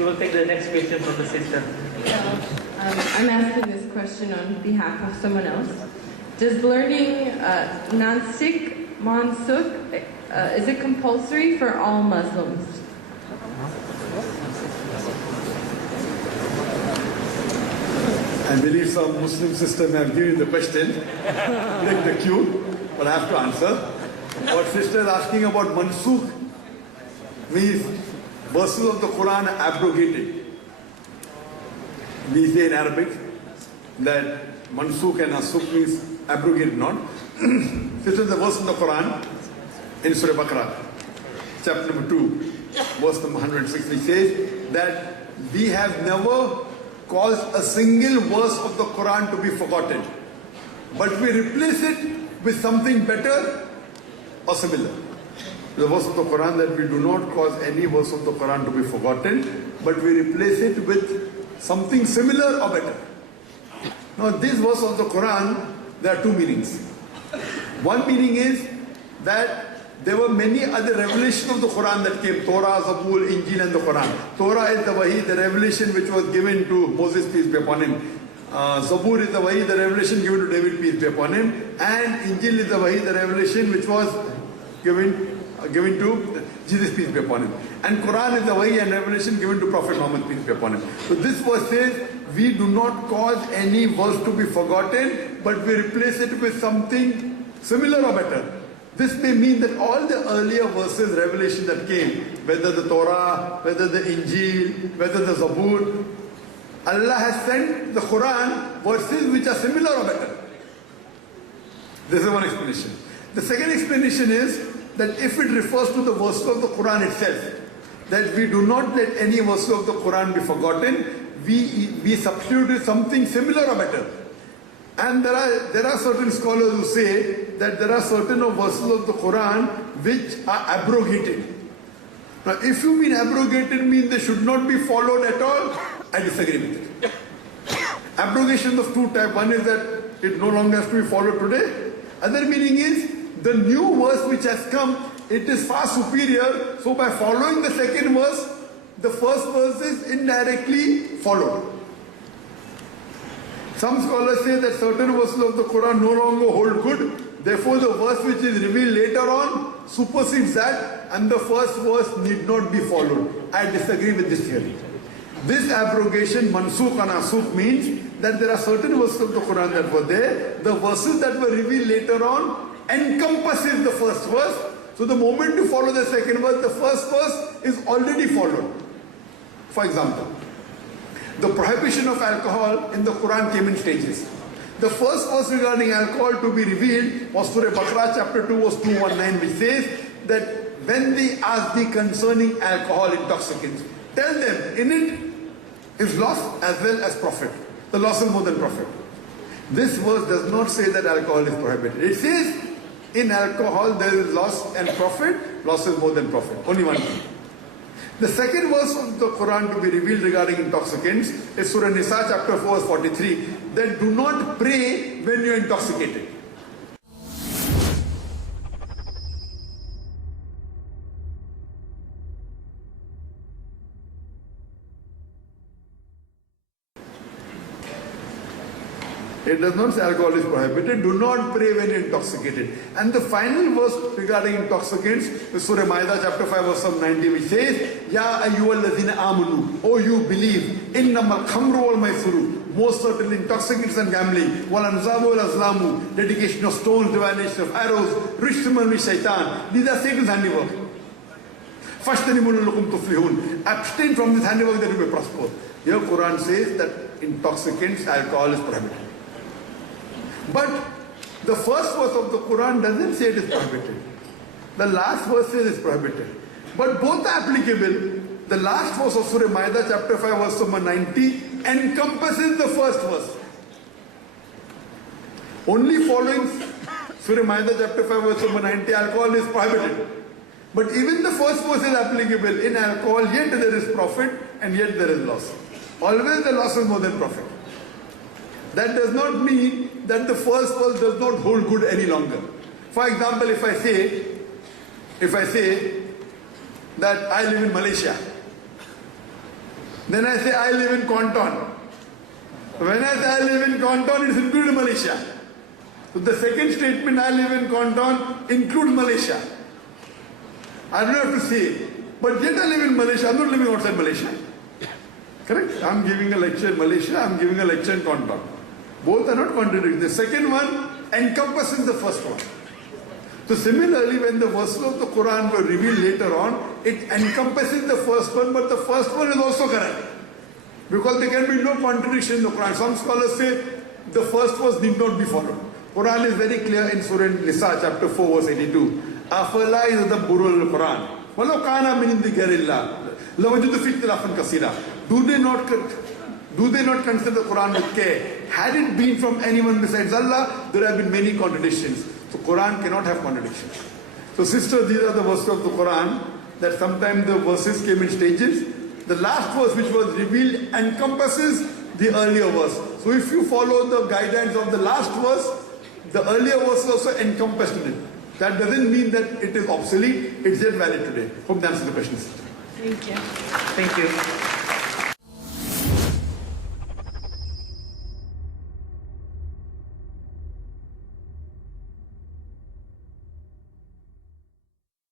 we will take the next question from the sister. I'm asking this question on behalf of someone else. Does learning Mansukh, is it compulsory for all Muslims? I believe some Muslim sisters have given the question. Break the queue, but I have to answer. What sister is asking about Mansukh means verses of the Quran are abrogated. We say in Arabic that Mansukh and Nasukh means abrogated, not. This is the verse in the Quran in Surah Baqarah, chapter number 2, verse number 160 says that we have never caused a single verse of the Quran to be forgotten, but we replace it with something better or similar. The verse of the Quran that we do not cause any verse of the Quran to be forgotten, but we replace it with something similar or better. Now this verse of the Quran, there are two meanings. One meaning is that there were many other revelations of the Quran that came. Torah, Zabur, Injil and the Quran. Torah is the Wahi, the revelation which was given to Moses, peace be upon him. Zabur is the Wahi, the revelation given to David, peace be upon him. And Injil is the Wahi, the revelation which was given to Jesus, peace be upon him. And Quran is the Wahi and revelation given to Prophet Muhammad, peace be upon him. So this verse says, we do not cause any verse to be forgotten, but we replace it with something similar or better. This may mean that all the earlier verses, revelation that came, whether the Torah, whether the Injil, whether the Zabur, Allah has sent the Quran verses which are similar or better. This is one explanation. The second explanation is that if it refers to the verses of the Quran itself, that we do not let any verses of the Quran be forgotten, we substitute something similar or better. And there are certain scholars who say that there are certain verses of the Quran which are abrogated. Now, if you mean abrogated means they should not be followed at all, I disagree with it. Abrogation of two types. One is that it no longer has to be followed today. Other meaning is the new verse which has come, it is far superior. So by following the second verse, the first verse is indirectly followed. Some scholars say that certain verses of the Quran no longer hold good. Therefore, the verse which is revealed later on supersedes that, and the first verse need not be followed. I disagree with this theory. This abrogation, Mansukh and Nasukh, means that there are certain verses of the Quran that were there. The verses that were revealed later on encompasses the first verse. So the moment you follow the second verse, the first verse is already followed. For example, the prohibition of alcohol in the Quran came in stages. The first verse regarding alcohol to be revealed was Surah Baqarah chapter 2 verse 219, which says that when they ask thee concerning alcohol intoxicants, tell them in it is loss as well as profit. The loss is more than profit. This verse does not say that alcohol is prohibited. It says in alcohol there is loss and profit. Loss is more than profit. Only one thing. The second verse of the Quran to be revealed regarding intoxicants is Surah Nisa chapter 4 verse 43, that do not pray when you are intoxicated. It does not say alcohol is prohibited. Do not pray when you're intoxicated. And the final verse regarding intoxicants is Surah Ma'idah chapter 5 verse 90, which says, Ya ayyuhalladhina amanu, O you believe, innamal khamru wal maisuru, most certainly intoxicants and gambling, wal anzabu wal azlamu, dedication of stones, divination of arrows, rishtuman with shaitan. These are Satan's handiwork. Abstain from this handiwork that you may prosper. Here Quran says that intoxicants, alcohol is prohibited. But the first verse of the Quran doesn't say it is prohibited. The last verse says it is prohibited. But both are applicable. The last verse of Surah Ma'idah chapter 5 verse number 90 encompasses the first verse. Only following Surah Ma'idah chapter 5 verse number 90, alcohol is prohibited. But even the first verse is applicable. In alcohol, yet there is profit and yet there is loss. Always the loss is more than profit. That does not mean that the first verse does not hold good any longer. For example, if I say that I live in Malaysia Then I say I live in Canton. When I say I live in Canton, it's included Malaysia. So the second statement, I live in Canton, includes Malaysia. I don't have to say, but yet I live in Malaysia. I'm not living outside Malaysia. Correct? I'm giving a lecture in Malaysia, I'm giving a lecture in Canton. Both are not contradictory. The second one encompasses the first one. So similarly, when the verses of the Quran were revealed later on, it encompasses the first one, but the first one is also correct. Because there can be no contradiction in the Quran. Some scholars say the first verse need not be followed. Quran is very clear in Surah Nisa, chapter 4, verse 82. أَفَلَا يَتَدَبَّرُونَ الْقُرْآنَ وَلَوْ كَانَ مِنْ عِندِ غَيْرِ اللَّهِ لَوَجَدُوا فِيهِ اخْتِلَافًا كَثِيرًا. Do they not consider the Quran with care? Had it been from anyone besides Allah, there have been many contradictions. So Quran cannot have contradictions. So sisters, these are the verses of the Quran, that sometimes the verses came in stages. The last verse which was revealed encompasses the earlier verse. So if you follow the guidance of the last verse, the earlier verse is also encompassed in it. That doesn't mean that it is obsolete, it's yet valid today. Hope that answers the question. Thank you. Thank you.